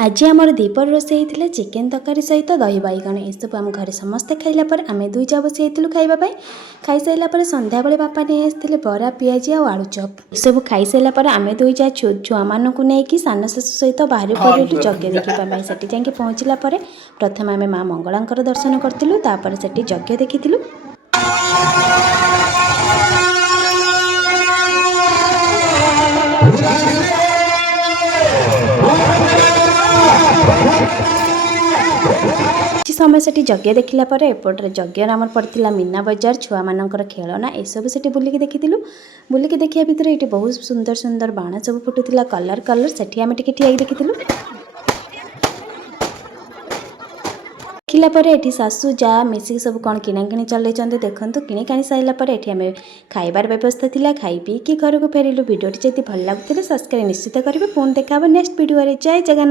आज आमर दीपर रोषे होता चिकेन तरकारी सहित दही बैगण एसबू आम घर समस्ते खाइला आम दुईजा बसईलु खाइबा खाई सारा संध्या बेले बापा नहीं आसते बरा पियाजी और आलू चप सब खाई सारा आम दुईजा छुआ मानक नहीं सान शिशु सहित बाहर पड़ू यज्ञ देखापी से जाकि पहुँचला प्रथम आम माँ मंगला दर्शन करूँ से यज्ञ देखी। किसी समय से यज्ञ देखला एपटे यज्ञ नाम पड़ता मीना बजार छुआ मानकर खेलना एसबू से बुलिकी देखी बुलिकी देखा भितर ये बहुत सुंदर सुंदर बाण सब फुटुला कलर कलर से आम टे ठिया देखी देखला ये शाशु जा मिसिक सब कौन किणाकिणी चलते देखूँ किणी सारापर ये खाइबार व्यवस्था थी खाई पी कि घर को फेरिलु। वीडियो जब भल लगुले सब्सक्राइब निश्चित करेंगे। पुणी देखा नेक्स्ट वीडियो। जय जगन्नाथ।